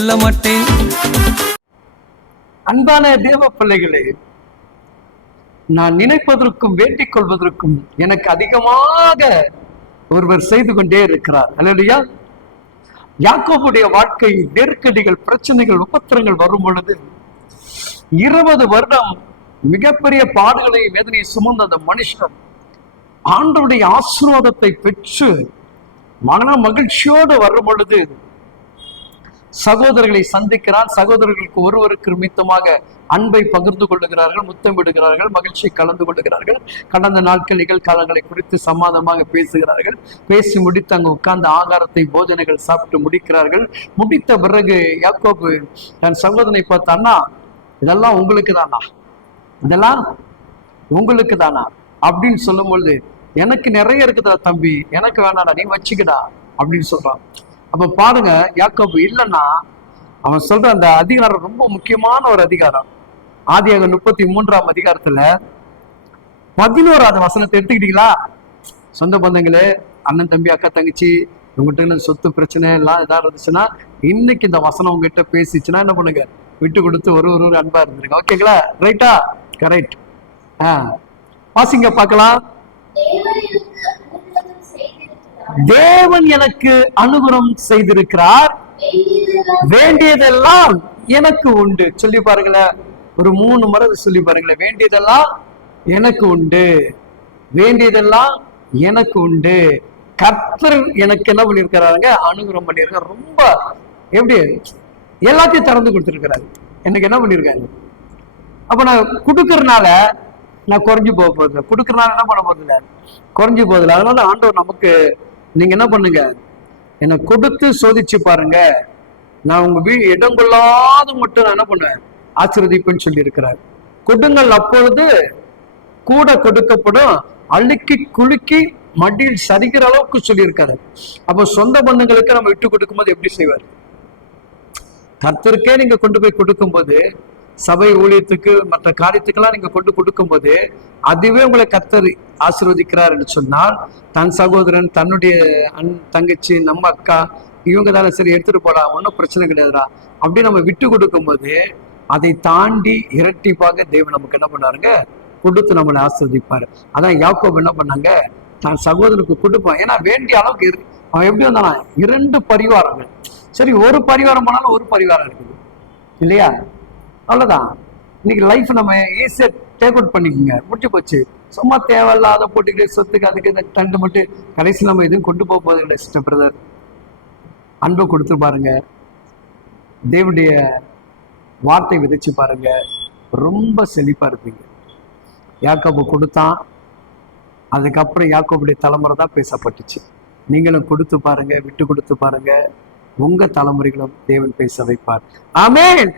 சொல்ல மாட்டேன். அன்பான தேவ பிள்ளைகளே நான் நினைப்பதற்கும் வேண்டிக் கொள்வதற்கும் எனக்கு அதிகமாக ஒருவர் செய்து கொண்டே இருக்கிறார். அல்லையா யாக்கோபுடைய வாழ்க்கை நெருக்கடிகள் பிரச்சனைகள் உபத்திரங்கள் வரும் பொழுது இருபது வருடம் மிகப்பெரிய பாடுகளை வேதனையை சுமந்த அந்த மனுஷன் ஆண்டவருடைய ஆசீர்வாதத்தை பெற்று மன மகிழ்ச்சியோடு வரும் பொழுது சகோதரர்களை சந்திக்கிறான் சகோதரர்களுக்கு ஒருவருக்கு நிமித்தமாக அன்பை பகிர்ந்து கொள்ளுகிறார்கள் முத்தமிடுகிறார்கள் மகிழ்ச்சியை கலந்து கொள்ளுகிறார்கள். கடந்த நாட்கள் நிகழ்காலங்களை குறித்து சமாதமாக பேசுகிறார்கள். பேசி முடித்து அங்கு உட்கார்ந்து ஆகாரத்தை போஜனைகள் சாப்பிட்டு முடிக்கிறார்கள். முடித்த பிறகு யாக்கோபு தன் சகோதரனை பார்த்து அண்ணா இதெல்லாம் உங்களுக்கு தானா? இதெல்லாம் உங்களுக்கு தானா? அப்படின்னு சொல்லும்பொழுது எனக்கு நிறைய இருக்குதா தம்பி. எனக்கு வேணாடா நீ வச்சுக்கடா. அப்படின்னு சொல்றான். அப்ப பாருங்க யாக்கோபு இல்லைன்னா அவன் சொல்ற அந்த அதிகாரம் ரொம்ப முக்கியமான ஒரு அதிகாரம். ஆதியாக முப்பத்தி மூன்றாம் அதிகாரத்துல பதினோராவது வசனத்தை எடுத்துக்கிட்டீங்களா? சொந்த பந்தங்களே அண்ணன் தம்பி அக்கா தங்கச்சி உங்ககிட்ட சொத்து பிரச்சனை எல்லாம் ஏதாவது இருந்துச்சுன்னா இன்னைக்கு இந்த வசனம் உங்ககிட்ட பேசிச்சுன்னா என்ன பண்ணுங்க? விட்டு கொடுத்து ஒரு ஒரு அன்பா இருந்துருங்க. ஓகேங்களா ரைட்டா கரெக்ட் ஆ. வாசிங்க பார்க்கலாம். தேவன் எனக்கு அனுகிரம் செய்திருக்கிறார். வேண்டியதெல்லாம் எனக்கு உண்டு. சொல்லி பாருங்களேன். ஒரு மூணு முறை சொல்லி பாருங்களேன். வேண்டியதெல்லாம் எனக்கு உண்டு. வேண்டியதெல்லாம் எனக்கு உண்டு. கர்த்தர் எனக்கு என்ன பண்ணியிருக்கிறாருங்க? அனுகிரம் பண்ணியிருக்காரு ரொம்ப எப்படி? எல்லாத்தையும் திறந்து கொடுத்துருக்கிறாரு. எனக்கு என்ன பண்ணியிருக்காரு? அப்ப நான் கொடுக்கறனால நான் குறைஞ்சு போக போகுது கொடுக்கறனால என்ன பண்ண போறது குறைஞ்சு போகுதுல அதனால ஆண்டவர் நமக்கு நீங்க என்ன பண்ணுங்க? என்னை கொடுத்து சோதிச்சு பாருங்க. நான் உங்க வீ இடம் கொள்ளாத மட்டும் நான் என்ன பண்ணுவேன்? ஆசீர்வதிப்பேன்னு சொல்லி இருக்கிறார் கொடுங்கள் அப்பொழுது கூட கொடுக்கப்படும் அழுக்கி குலுக்கி மடியில் சரிகிற அளவுக்கு சொல்லியிருக்காரு. அப்போ சொந்த பந்தங்களுக்கு நம்ம விட்டு கொடுக்கும்போது எப்படி செய்வார்? கர்த்தருக்கே நீங்க கொண்டு போய் கொடுக்கும்போது சபை ஊழியத்துக்கு மற்ற காரியத்துக்கெல்லாம் நீங்க கொண்டு கொடுக்கும்போது அதுவே உங்களை கத்தர் ஆசீர்வதிக்கிறார் என்று சொன்னால் தன் சகோதரன் தன்னுடைய அன் தங்கச்சி நம்ம அக்கா இவங்க தானே சரி எடுத்துட்டு போலாம் ஒன்றும் பிரச்சனை கிடையாதுடா அப்படி நம்ம விட்டு கொடுக்கும்போது அதை தாண்டி இரட்டிப்பாக தேவன் நமக்கு என்ன பண்ணாருங்க கொடுத்து நம்மளை ஆஸ்வதிப்பாரு அதான் யாக்கோப் என்ன பண்ணாங்க? தான் சகோதரனுக்கு கொடுப்பான். ஏன்னா வேண்டிய அளவுக்கு அவன் எப்படி வந்தானா? இரண்டு பரிவாரங்கள். சரி ஒரு பரிவாரம் போனாலும் ஒரு பரிவாரம் இருக்குது. இல்லையா? அவ்வளோதான் இன்னைக்கு லைஃப் நம்ம ஈஸியாக டேக் அவுட் பண்ணிக்கோங்க. முடிச்சு போச்சு. சும்மா தேவையில்லாத போட்டுக்கிட்டு சொத்துக்கு அதுக்கு இந்த தண்டு மட்டும் கடைசி நம்ம எதுவும் கொண்டு போக போறது இல்லை சிஸ்டர் பிரதர் அன்பை கொடுத்து பாருங்க. தேவனுடைய வார்த்தை விதைச்சு பாருங்க. ரொம்ப செழிப்பாக இருப்பீங்க. யாக்கோபு கொடுத்தான். அதுக்கப்புறம் யாக்கோபுடைய தலைமுறை தான் பேசப்பட்டுச்சு. நீங்களும் கொடுத்து பாருங்க விட்டு கொடுத்து பாருங்க. உங்க தலைமுறைகளும் தேவன் பேச வைப்பார். ஆமேன்.